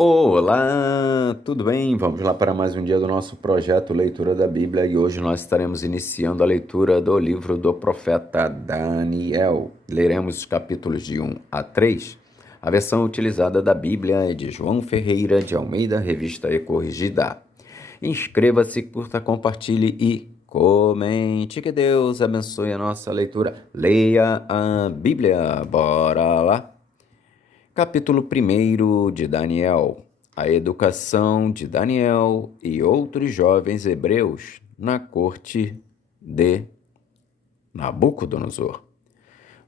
Olá, tudo bem? Vamos lá para mais um dia do nosso projeto Leitura da Bíblia e hoje nós estaremos iniciando a leitura do livro do profeta Daniel. Leremos os capítulos de 1 a 3. A versão utilizada da Bíblia é de João Ferreira de Almeida, revista e corrigida. Inscreva-se, curta, compartilhe e comente. Que Deus abençoe a nossa leitura. Leia a Bíblia. Bora lá! Capítulo 1 de Daniel. A educação de Daniel e outros jovens hebreus na corte de Nabucodonosor.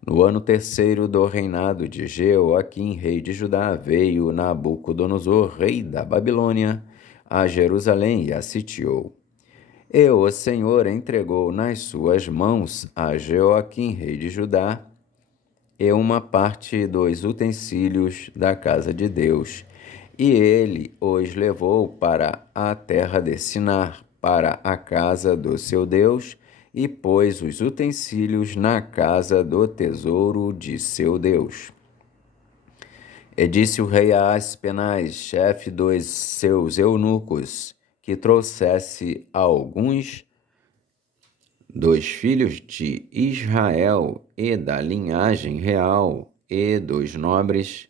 No ano terceiro do reinado de Jeoaquim, rei de Judá, veio Nabucodonosor, rei da Babilônia, a Jerusalém e a sitiou. E o Senhor entregou nas suas mãos a Jeoaquim, rei de Judá, e uma parte dos utensílios da casa de Deus, e ele os levou para a terra de Sinar, para a casa do seu Deus, e pôs os utensílios na casa do tesouro de seu Deus. E disse o rei a Aspenaz, chefe dos seus eunucos, que trouxesse alguns dos filhos de Israel e da linhagem real e dos nobres,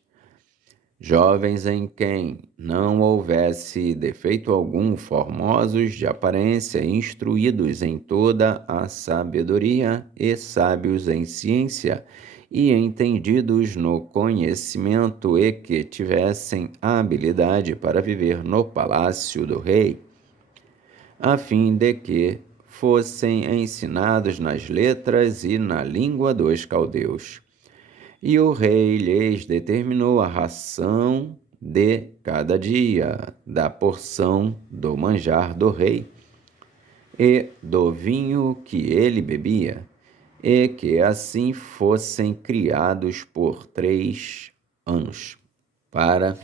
jovens em quem não houvesse defeito algum, formosos de aparência, instruídos em toda a sabedoria e sábios em ciência, e entendidos no conhecimento, e que tivessem habilidade para viver no palácio do rei, a fim de que fossem ensinados nas letras e na língua dos caldeus. E o rei lhes determinou a ração de cada dia, da porção do manjar do rei, e do vinho que ele bebia, e que assim fossem criados por 3 anos, para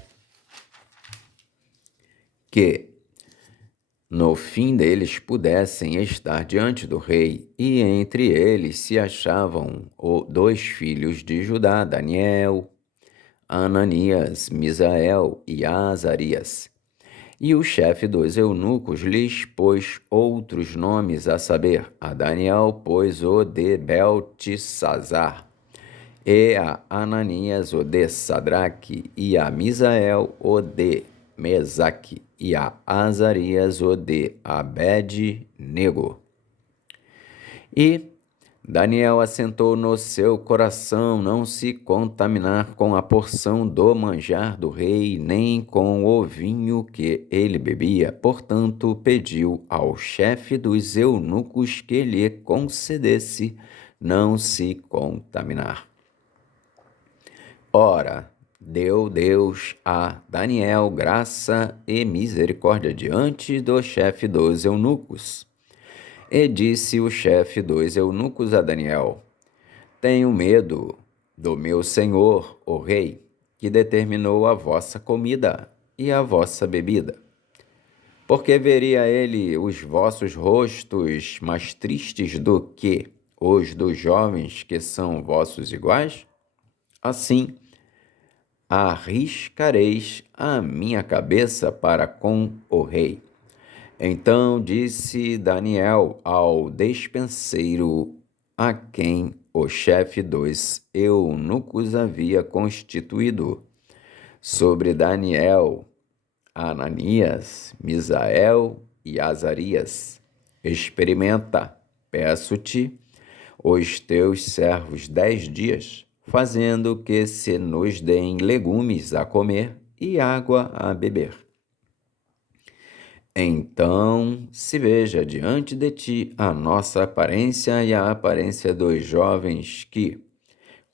que no fim deles pudessem estar diante do rei, e entre eles se achavam 2 filhos de Judá, Daniel, Ananias, Misael e Azarias. E o chefe dos eunucos lhes pôs outros nomes, a saber, a Daniel pôs o de Beltesazar, e a Ananias o de Sadraque, e a Misael o de Mesaque, e a Azarias o de Abed-nego. E Daniel assentou no seu coração não se contaminar com a porção do manjar do rei, nem com o vinho que ele bebia. Portanto, pediu ao chefe dos eunucos que lhe concedesse não se contaminar. Ora, deu Deus a Daniel graça e misericórdia diante do chefe dos eunucos. E disse o chefe dos eunucos a Daniel: Tenho medo do meu senhor, o rei, que determinou a vossa comida e a vossa bebida. Porque veria ele os vossos rostos mais tristes do que os dos jovens que são vossos iguais? Assim, arriscareis a minha cabeça para com o rei. Então disse Daniel ao despenseiro, a quem o chefe dos eunucos havia constituído, sobre Daniel, Ananias, Misael e Azarias: Experimenta, peço-te, os teus servos 10 dias, fazendo que se nos deem legumes a comer e água a beber. Então se veja diante de ti a nossa aparência e a aparência dos jovens que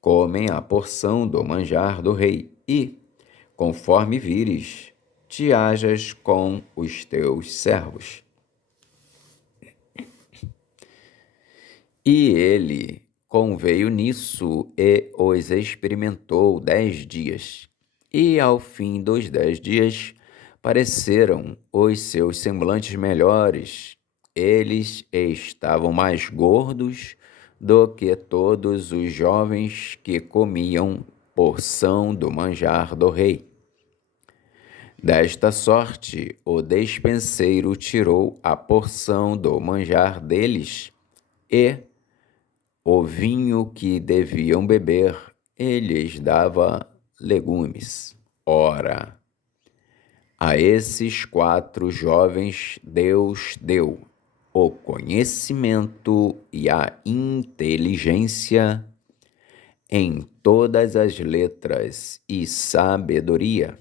comem a porção do manjar do rei, e, conforme vires, te hajas com os teus servos. E ele conveio nisso e os experimentou 10 dias. E ao fim dos 10 dias, pareceram os seus semblantes melhores. Eles estavam mais gordos do que todos os jovens que comiam porção do manjar do rei. Desta sorte, o despenseiro tirou a porção do manjar deles e o vinho que deviam beber, ele lhes dava legumes. Ora, a esses 4 jovens Deus deu o conhecimento e a inteligência em todas as letras e sabedoria.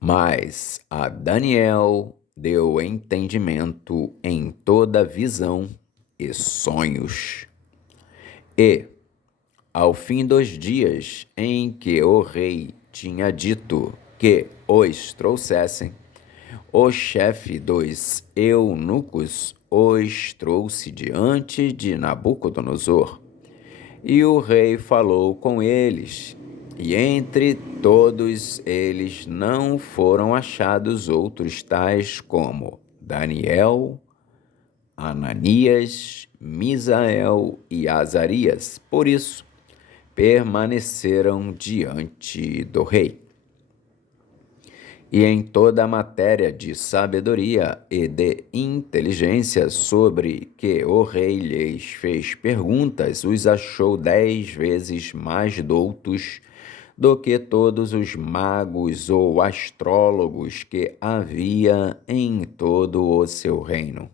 Mas a Daniel deu entendimento em toda visão e sonhos. E, ao fim dos dias em que o rei tinha dito que os trouxessem, o chefe dos eunucos os trouxe diante de Nabucodonosor. E o rei falou com eles, e entre todos eles não foram achados outros tais como Daniel, Ananias, Misael e Azarias. Por isso, permaneceram diante do rei. E em toda a matéria de sabedoria e de inteligência sobre que o rei lhes fez perguntas, os achou 10 vezes mais doutos do que todos os magos ou astrólogos que havia em todo o seu reino.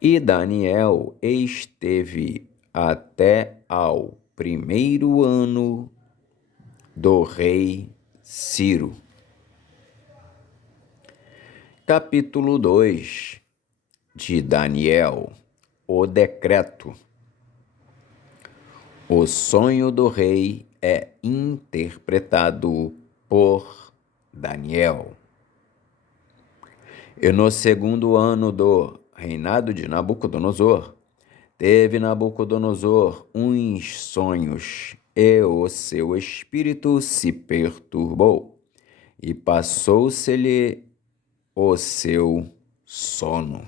E Daniel esteve até ao 1º ano do rei Ciro. Capítulo 2 de Daniel, o decreto. O sonho do rei é interpretado por Daniel. E no 2º ano do reinado de Nabucodonosor, teve Nabucodonosor uns sonhos, e o seu espírito se perturbou, e passou-se-lhe o seu sono.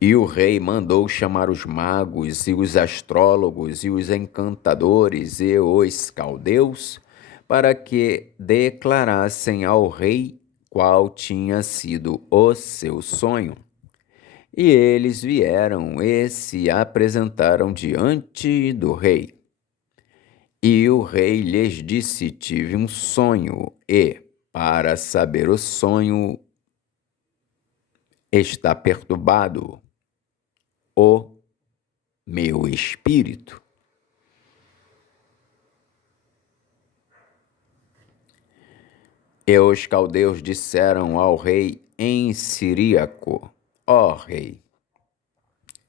E o rei mandou chamar os magos e os astrólogos e os encantadores e os caldeus para que declarassem ao rei qual tinha sido o seu sonho. E eles vieram e se apresentaram diante do rei. E o rei lhes disse: tive um sonho, e, para saber o sonho, está perturbado o meu espírito. E os caldeus disseram ao rei em siríaco: ó rei,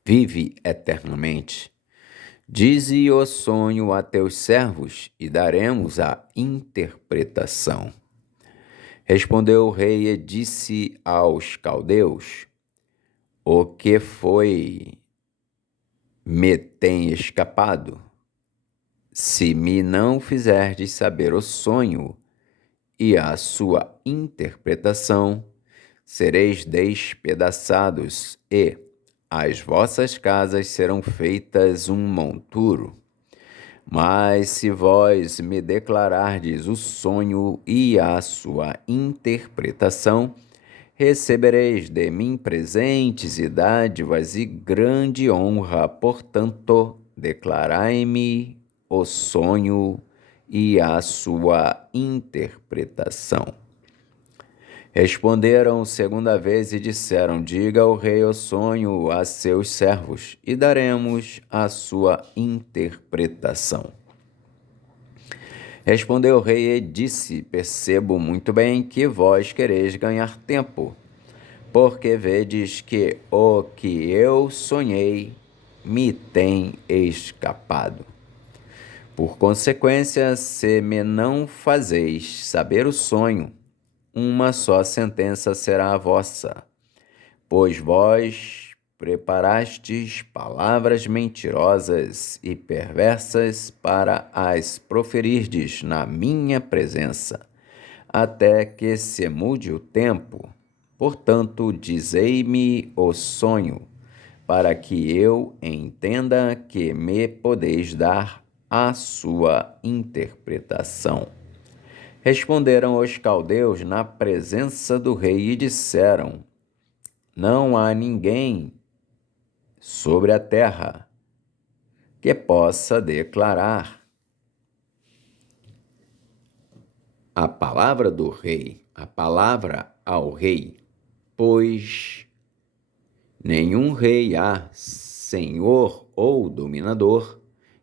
vive eternamente. Dize o sonho a teus servos, e daremos a interpretação. Respondeu o rei e disse aos caldeus: o que foi me tem escapado? Se me não fizerdes saber o sonho e a sua interpretação, sereis despedaçados, e as vossas casas serão feitas um monturo. Mas se vós me declarardes o sonho e a sua interpretação, recebereis de mim presentes e dádivas e grande honra. Portanto, declarai-me o sonho e a sua interpretação. Responderam 2ª vez e disseram: diga ao rei o sonho a seus servos, e daremos a sua interpretação. Respondeu o rei e disse: percebo muito bem que vós quereis ganhar tempo, porque vedes que o que eu sonhei me tem escapado. Por consequência, se me não fazeis saber o sonho, uma só sentença será a vossa, pois vós preparastes palavras mentirosas e perversas para as proferirdes na minha presença, até que se mude o tempo. Portanto, dizei-me o sonho, para que eu entenda que me podeis dar a sua interpretação. Responderam os caldeus na presença do rei e disseram: não há ninguém sobre a terra que possa declarar a palavra do rei, a palavra ao rei, pois nenhum rei há, senhor ou dominador,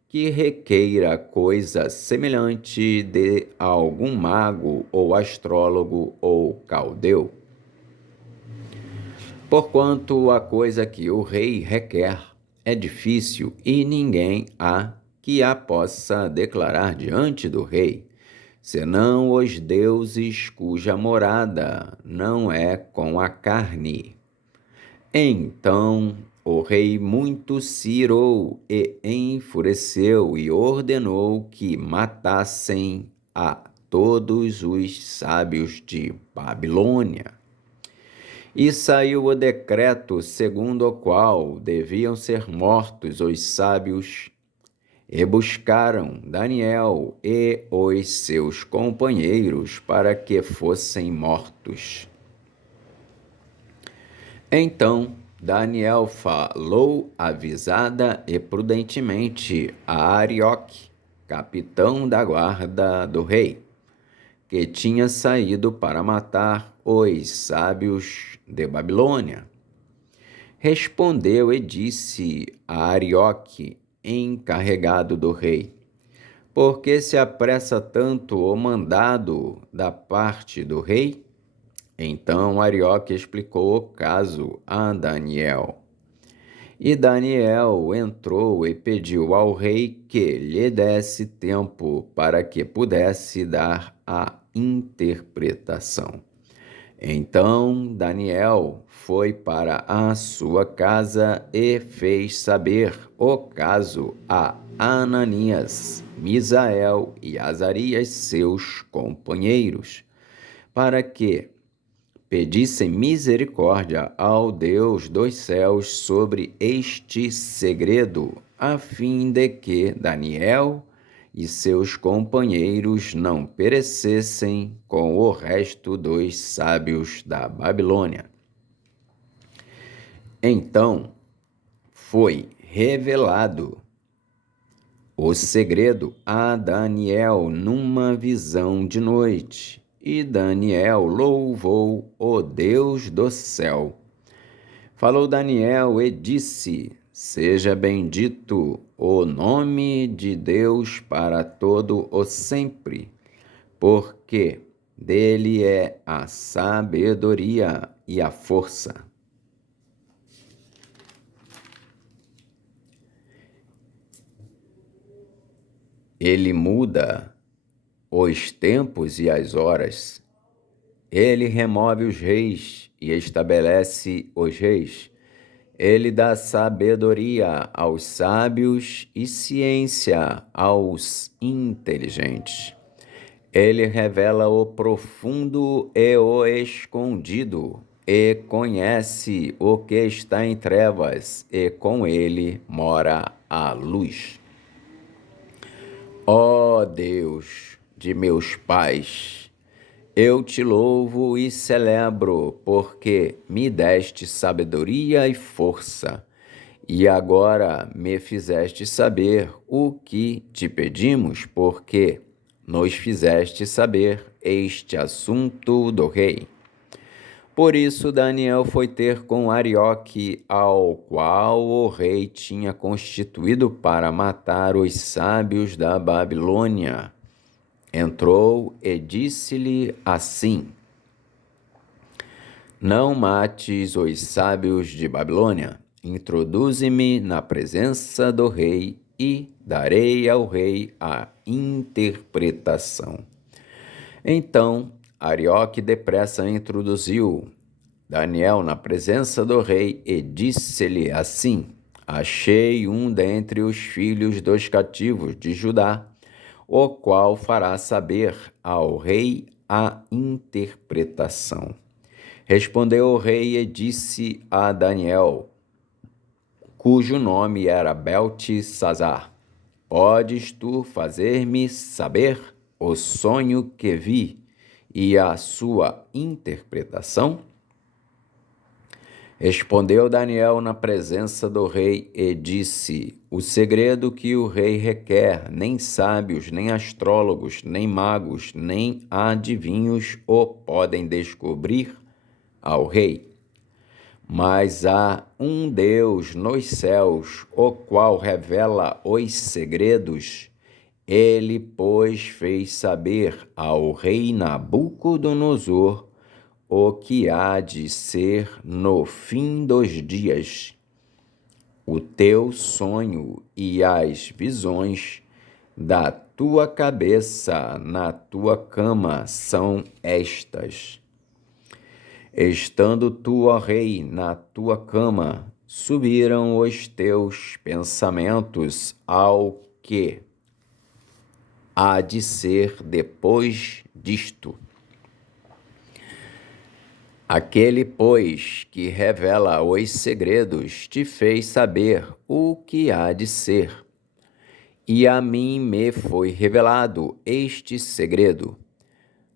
que requeira coisa semelhante de algum mago ou astrólogo ou caldeu. Porquanto a coisa que o rei requer é difícil e ninguém há que a possa declarar diante do rei, senão os deuses cuja morada não é com a carne. Então o rei muito se irou e enfureceu e ordenou que matassem a todos os sábios de Babilônia. E saiu o decreto segundo o qual deviam ser mortos os sábios, e buscaram Daniel e os seus companheiros para que fossem mortos. Então Daniel falou avisada e prudentemente a Arioque, capitão da guarda do rei, que tinha saído para matar os sábios de Babilônia. Respondeu e disse a Arioque, encarregado do rei: por que se apressa tanto o mandado da parte do rei? Então Arioque explicou o caso a Daniel. E Daniel entrou e pediu ao rei que lhe desse tempo para que pudesse dar a interpretação. Então Daniel foi para a sua casa e fez saber o caso a Ananias, Misael e Azarias, seus companheiros, para que pedissem misericórdia ao Deus dos céus sobre este segredo, a fim de que Daniel e seus companheiros não perecessem com o resto dos sábios da Babilônia. Então foi revelado o segredo a Daniel numa visão de noite, e Daniel louvou o Deus do céu. Falou Daniel e disse: seja bendito o nome de Deus para todo o sempre, porque dele é a sabedoria e a força. Ele muda os tempos e as horas. Ele remove os reis e estabelece os reis. Ele dá sabedoria aos sábios e ciência aos inteligentes. Ele revela o profundo e o escondido, e conhece o que está em trevas, e com ele mora a luz. Ó Deus de meus pais, eu te louvo e celebro, porque me deste sabedoria e força, e agora me fizeste saber o que te pedimos, porque nos fizeste saber este assunto do rei. Por isso Daniel foi ter com Arioque, ao qual o rei tinha constituído para matar os sábios da Babilônia. Entrou e disse-lhe assim: não mates os sábios de Babilônia, introduze-me na presença do rei e darei ao rei a interpretação. Então Arioque depressa introduziu Daniel na presença do rei e disse-lhe assim: achei um dentre os filhos dos cativos de Judá, o qual fará saber ao rei a interpretação. Respondeu o rei e disse a Daniel, cujo nome era Beltesazar: podes tu fazer-me saber o sonho que vi e a sua interpretação? Respondeu Daniel na presença do rei e disse: o segredo que o rei requer, nem sábios, nem astrólogos, nem magos, nem adivinhos o podem descobrir ao rei. Mas há um Deus nos céus, o qual revela os segredos. Ele, pois, fez saber ao rei Nabucodonosor o que há de ser no fim dos dias. O teu sonho e as visões da tua cabeça na tua cama são estas. Estando tu, ó rei, na tua cama, subiram os teus pensamentos ao que há de ser depois disto. Aquele, pois, que revela os segredos, te fez saber o que há de ser. E a mim me foi revelado este segredo,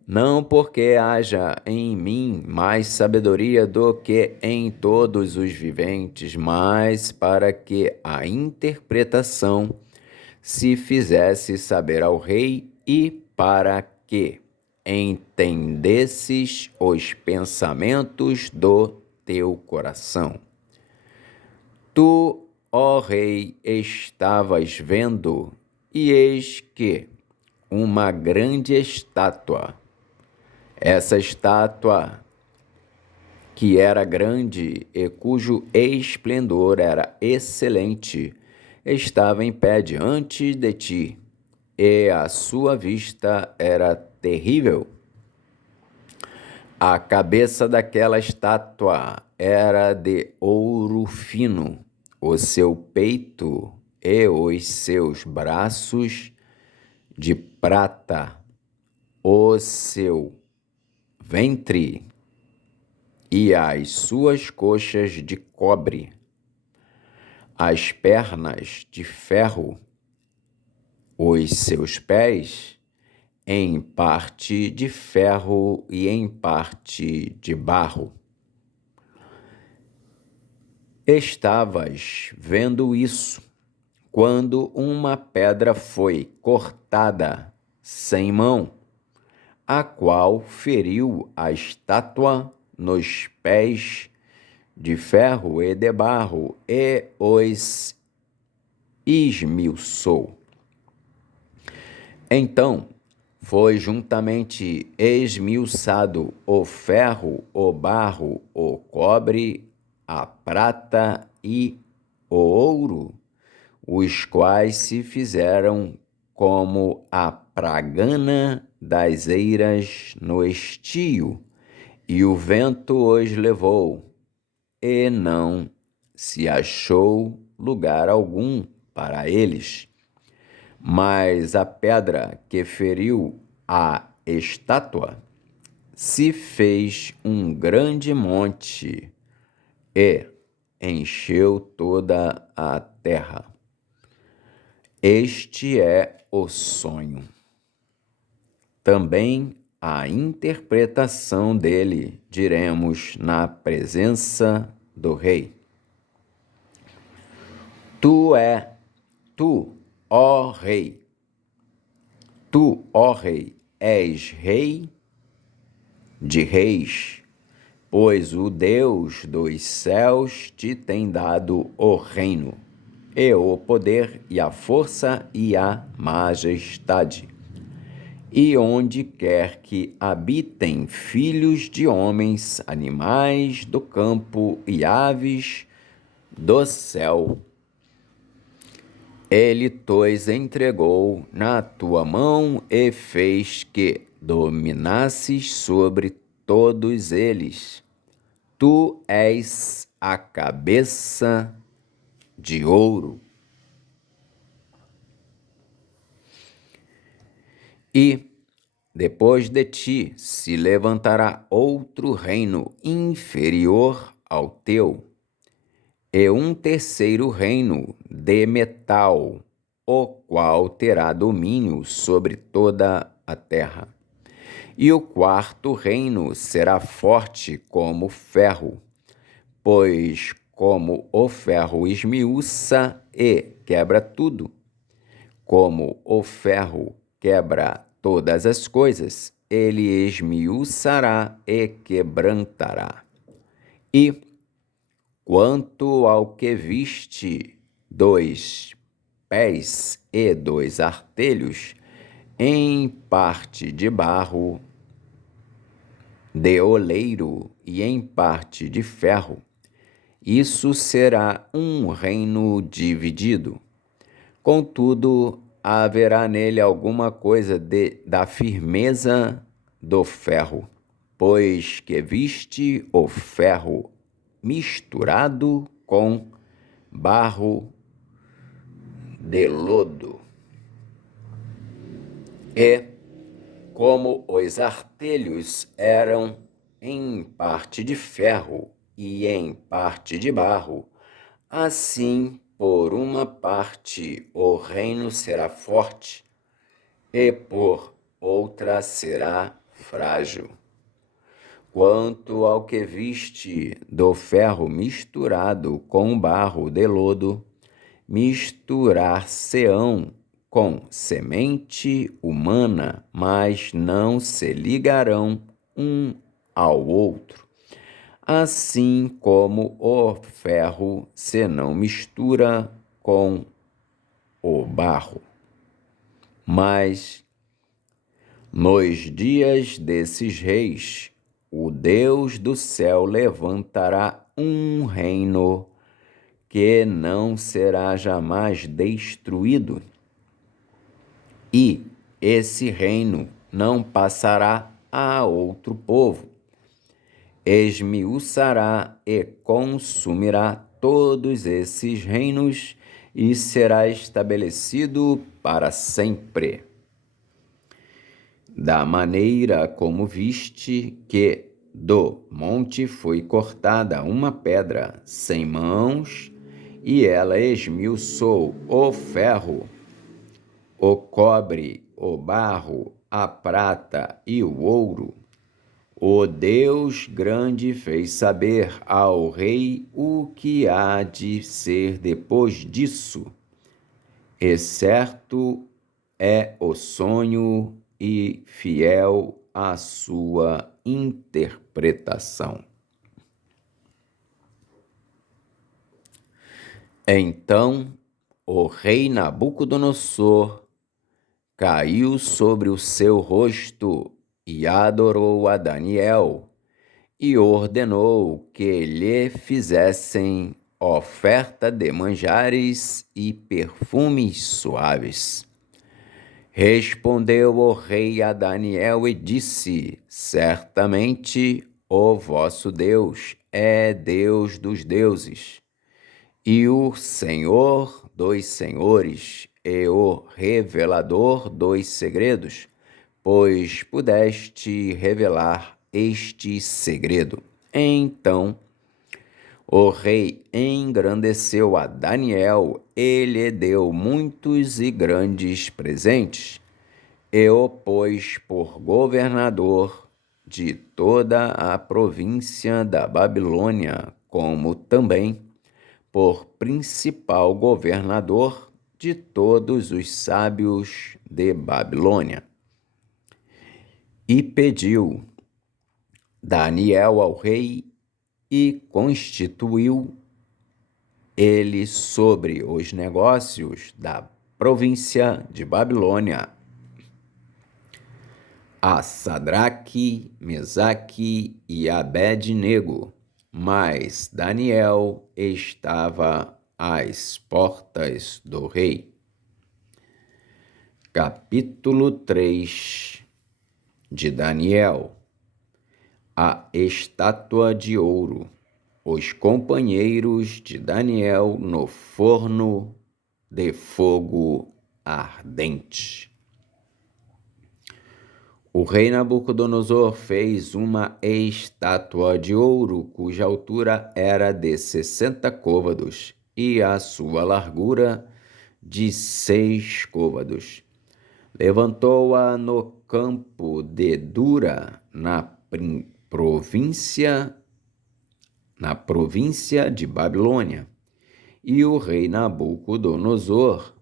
não porque haja em mim mais sabedoria do que em todos os viventes, mas para que a interpretação se fizesse saber ao rei e para que entendesses os pensamentos do teu coração. Tu, ó rei, estavas vendo, e eis que uma grande estátua, essa estátua que era grande e cujo esplendor era excelente, estava em pé diante de ti, e a sua vista era terrível. A cabeça daquela estátua era de ouro fino, o seu peito e os seus braços de prata, o seu ventre e as suas coxas de cobre, as pernas de ferro, os seus pés em parte de ferro e em parte de barro. Estavas vendo isso quando uma pedra foi cortada sem mão, a qual feriu a estátua nos pés de ferro e de barro e os esmiuçou. Então foi juntamente esmiuçado o ferro, o barro, o cobre, a prata e o ouro, os quais se fizeram como a pragana das eiras no estio, e o vento os levou, e não se achou lugar algum para eles. Mas a pedra que feriu a estátua se fez um grande monte e encheu toda a terra. Este é o sonho. Também a interpretação dele diremos na presença do rei. Tu, ó rei, és rei de reis, pois o Deus dos céus te tem dado o reino, e o poder, e a força, e a majestade. E onde quer que habitem filhos de homens, animais do campo e aves do céu, ele tos entregou na tua mão e fez que dominasses sobre todos eles. Tu és a cabeça de ouro. E depois de ti se levantará outro reino inferior ao teu, e um terceiro reino de metal, o qual terá domínio sobre toda a terra. E o quarto reino será forte como ferro, pois como o ferro esmiuça e quebra tudo, como o ferro quebra todas as coisas, ele esmiuçará e quebrantará. E quanto ao que viste 2 pés e 2 artelhos, em parte de barro de oleiro e em parte de ferro, isso será um reino dividido. Contudo, haverá nele alguma coisa da firmeza do ferro, pois que viste o ferro misturado com barro de lodo. E, como os artelhos eram em parte de ferro e em parte de barro, assim, por uma parte o reino será forte, e por outra será frágil. Quanto ao que viste do ferro misturado com barro de lodo, misturar-se-ão com semente humana, mas não se ligarão um ao outro. Assim como o ferro se não mistura com o barro. Mas nos dias desses reis, o Deus do céu levantará um reino que não será jamais destruído. E esse reino não passará a outro povo. Esmiuçará e consumirá todos esses reinos e será estabelecido para sempre. Da maneira como viste que do monte foi cortada uma pedra sem mãos, e ela esmiuçou o ferro, o cobre, o barro, a prata e o ouro, o Deus grande fez saber ao rei o que há de ser depois disso. E certo é o sonho e fiel a sua interpretação. Então o rei Nabucodonosor caiu sobre o seu rosto e adorou a Daniel, e ordenou que lhe fizessem oferta de manjares e perfumes suaves. Respondeu o rei a Daniel e disse: certamente o vosso Deus é Deus dos deuses, e o Senhor dos senhores, e o revelador dos segredos, pois pudeste revelar este segredo. Então o rei engrandeceu a Daniel e lhe deu muitos e grandes presentes, e o pôs por governador de toda a província da Babilônia, como também por principal governador de todos os sábios de Babilônia. E pediu Daniel ao rei e constituiu ele sobre os negócios da província de Babilônia a Sadraque, Mesaque e Abed-nego, mas Daniel estava às portas do rei. Capítulo 3 de Daniel. A estátua de ouro. Os companheiros de Daniel no forno de fogo ardente. O rei Nabucodonosor fez uma estátua de ouro cuja altura era de 60 côvados e a sua largura de 6 côvados. Levantou-a no campo de Dura, na província de Babilônia. E o rei Nabucodonosor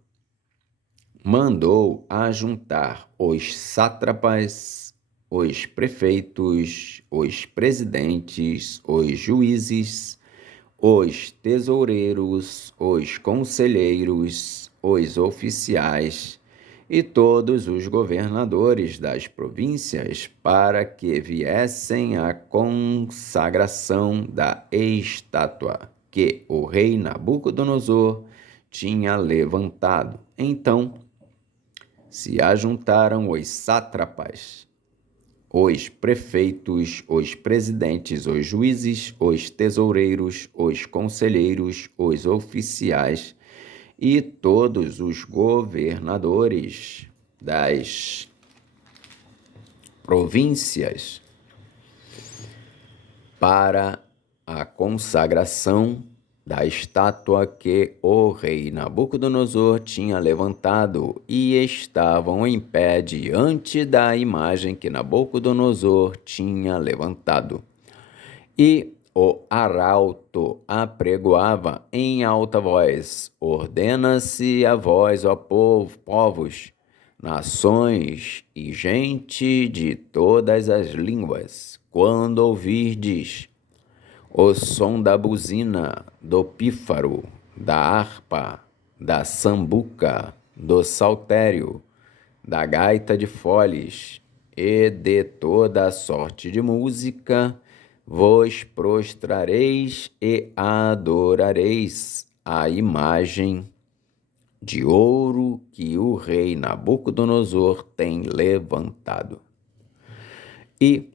mandou ajuntar os sátrapas, os prefeitos, os presidentes, os juízes, os tesoureiros, os conselheiros, os oficiais e todos os governadores das províncias para que viessem à consagração da estátua que o rei Nabucodonosor tinha levantado. Então se ajuntaram os sátrapas, os prefeitos, os presidentes, os juízes, os tesoureiros, os conselheiros, os oficiais e todos os governadores das províncias para a consagração da estátua que o rei Nabucodonosor tinha levantado, e estavam em pé diante da imagem que Nabucodonosor tinha levantado. E o arauto apregoava em alta voz: ordena-se a vós, ó povos, nações e gente de todas as línguas, quando ouvirdes o som da buzina, do pífaro, da harpa, da sambuca, do saltério, da gaita de foles e de toda a sorte de música, vos prostrareis e adorareis a imagem de ouro que o rei Nabucodonosor tem levantado. E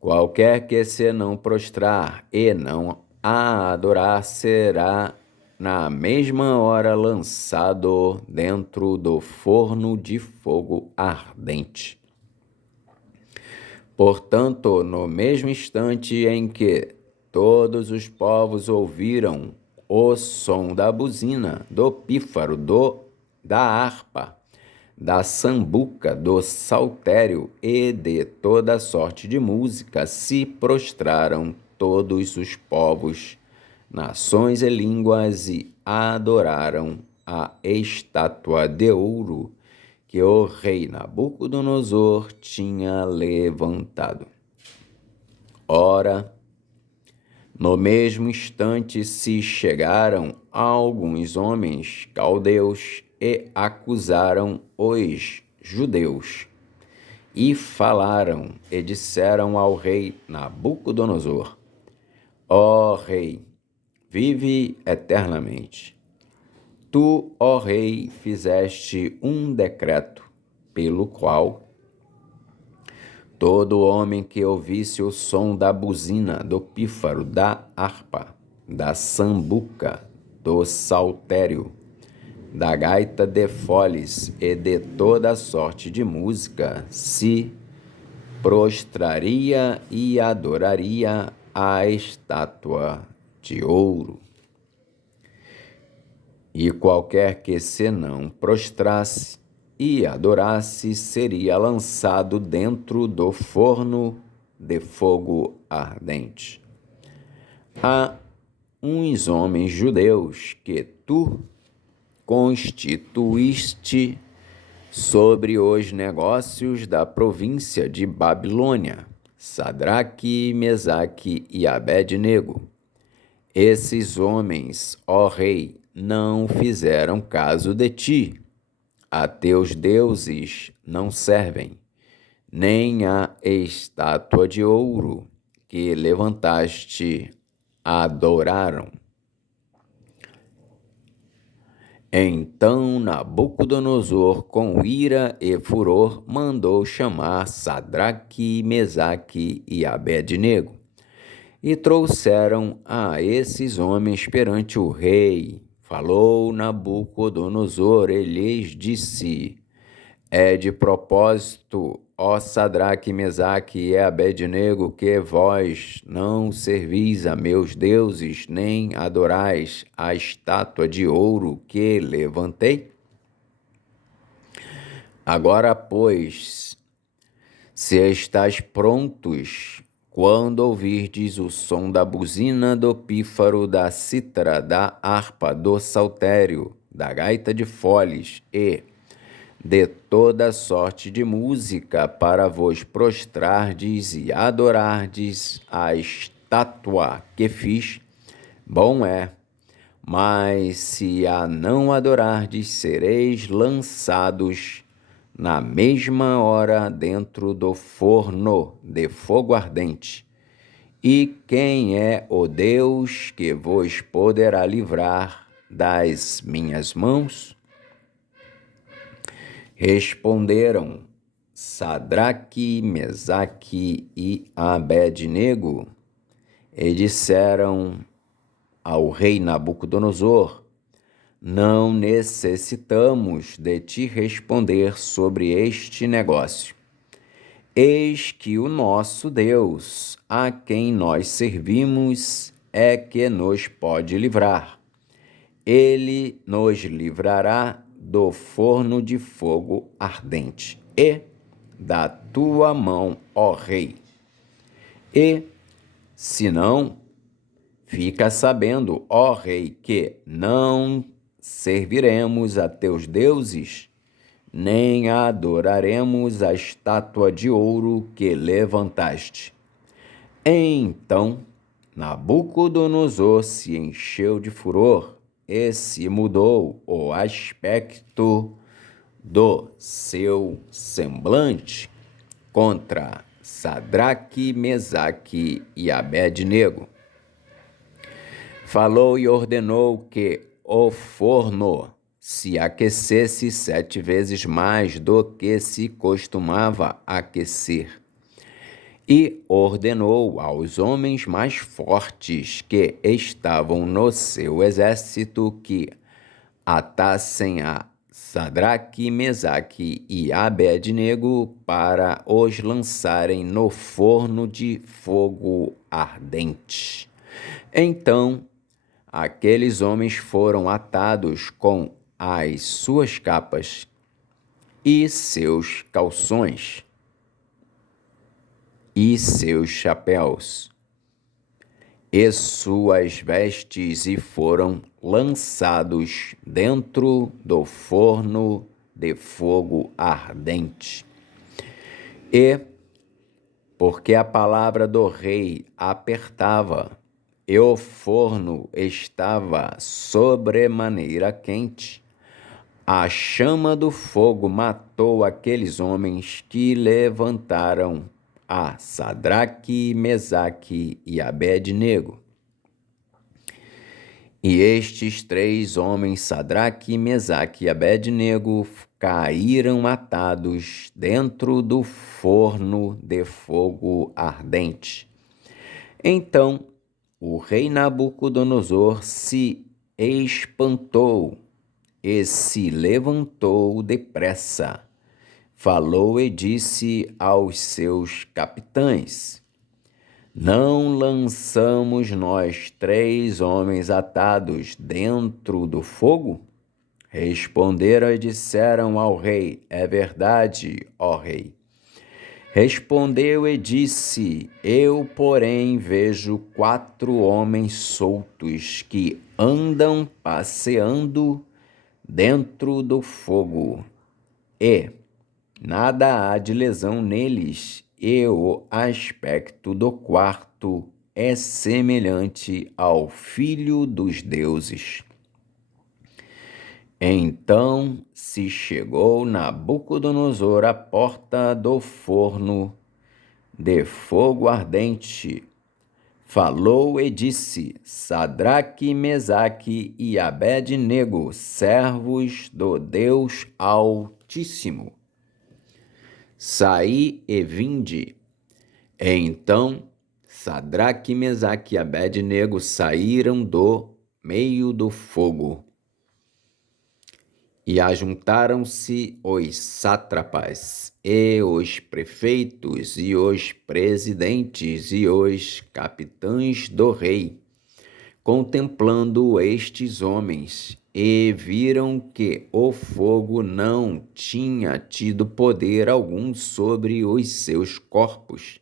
qualquer que se não prostrar e não a adorar será na mesma hora lançado dentro do forno de fogo ardente. Portanto, no mesmo instante em que todos os povos ouviram o som da buzina, do pífaro, da harpa, da sambuca, do saltério e de toda sorte de música, se prostraram todos os povos, nações e línguas e adoraram a estátua de ouro que o rei Nabucodonosor tinha levantado. Ora, no mesmo instante se chegaram alguns homens caldeus e acusaram os judeus, e falaram e disseram ao rei Nabucodonosor: ó rei, vive eternamente. Tu, ó rei, fizeste um decreto, pelo qual todo homem que ouvisse o som da buzina, do pífaro, da harpa, da sambuca, do saltério, da gaita de foles e de toda sorte de música, se prostraria e adoraria a estátua de ouro. E qualquer que se não prostrasse e adorasse seria lançado dentro do forno de fogo ardente. Há uns homens judeus que tu constituíste sobre os negócios da província de Babilônia, Sadraque, Mesaque e Abed-nego. Esses homens, ó rei, não fizeram caso de ti. A teus deuses não servem, nem a estátua de ouro que levantaste adoraram. Então Nabucodonosor, com ira e furor, mandou chamar Sadraque, Mesaque e Abed-nego, e trouxeram a esses homens perante o rei. Falou Nabucodonosor e lhes disse: é de propósito, ó Sadraque, Mesaque e Abed-nego, que vós não servis a meus deuses, nem adorais a estátua de ouro que levantei? Agora, pois, se estáis prontos, quando ouvirdes o som da buzina, do pífaro, da cítara, da harpa, do saltério, da gaita de foles e de toda sorte de música, para vos prostrardes e adorardes a estátua que fiz, bom é. Mas se a não adorardes, sereis lançados na mesma hora dentro do forno de fogo ardente. E quem é o Deus que vos poderá livrar das minhas mãos? Responderam Sadraque, Mesaque e Abednego, e disseram ao rei Nabucodonosor: não necessitamos de te responder sobre este negócio. Eis que o nosso Deus, a quem nós servimos, é que nos pode livrar. Ele nos livrará do forno de fogo ardente e da tua mão, ó rei. E, se não, fica sabendo, ó rei, que não serviremos a teus deuses, nem adoraremos a estátua de ouro que levantaste. Então Nabucodonosor se encheu de furor e se mudou o aspecto do seu semblante contra Sadraque, Mesaque e Abednego. Falou e ordenou que o forno se aquecesse 7 vezes mais do que se costumava aquecer. E ordenou aos homens mais fortes que estavam no seu exército que atassem a Sadraque, Mesaque e Abednego para os lançarem no forno de fogo ardente. Então aqueles homens foram atados com as suas capas e seus calções e seus chapéus e suas vestes e foram lançados dentro do forno de fogo ardente. E, porque a palavra do rei apertava, e o forno estava sobremaneira quente, a chama do fogo matou aqueles homens que levantaram a Sadraque, Mesaque e Abednego. E estes 3 homens, Sadraque, Mesaque e Abednego, caíram atados dentro do forno de fogo ardente. Então o rei Nabucodonosor se espantou e se levantou depressa. Falou e disse aos seus capitães: não lançamos nós 3 homens atados dentro do fogo? Responderam e disseram ao rei: é verdade, ó rei. Respondeu e disse: eu, porém, vejo 4 homens soltos que andam passeando dentro do fogo, e nada há de lesão neles, e o aspecto do quarto é semelhante ao Filho dos deuses. Então se chegou Nabucodonosor à porta do forno de fogo ardente, falou e disse: Sadraque, Mesaque e Abednego, servos do Deus Altíssimo, saí e vinde. Então Sadraque, Mesaque e Abednego saíram do meio do fogo. E ajuntaram-se os sátrapas, e os prefeitos, e os presidentes, e os capitães do rei, contemplando estes homens, e viram que o fogo não tinha tido poder algum sobre os seus corpos.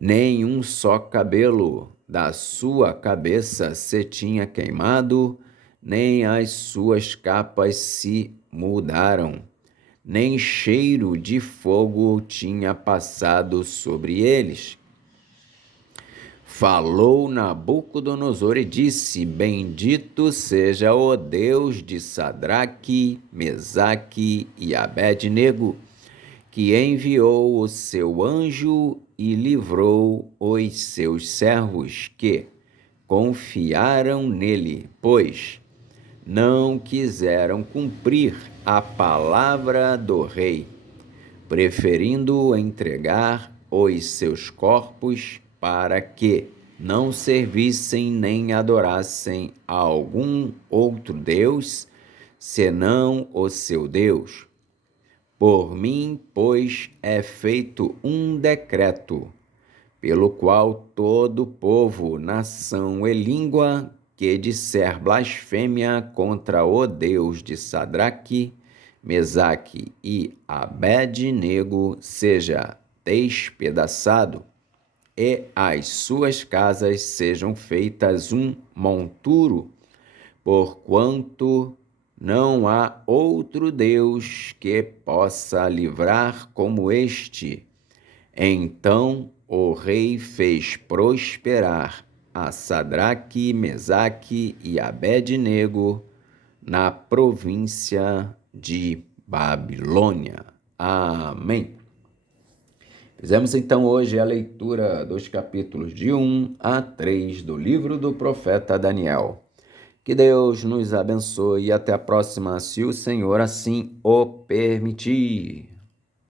Nem um só cabelo da sua cabeça se tinha queimado, nem as suas capas se mudaram, nem cheiro de fogo tinha passado sobre eles. Falou Nabucodonosor e disse: Bendito seja o Deus de Sadraque, Mesaque e Abed-nego, que enviou o seu anjo e livrou os seus servos que confiaram nele, pois não quiseram cumprir a palavra do rei, preferindo entregar os seus corpos para que não servissem nem adorassem a algum outro Deus, senão o seu Deus. Por mim, pois, é feito um decreto, pelo qual todo povo, nação e língua que disser blasfêmia contra o Deus de Sadraque, Mesaque e Abed-nego seja despedaçado, e as suas casas sejam feitas um monturo, porquanto não há outro Deus que possa livrar como este. Então o rei fez prosperar a Sadraque, Mesaque e Abed-nego na província de Babilônia. Amém. Fizemos então hoje a leitura dos capítulos de 1 a 3 do livro do profeta Daniel. Que Deus nos abençoe e até a próxima, se o Senhor assim o permitir.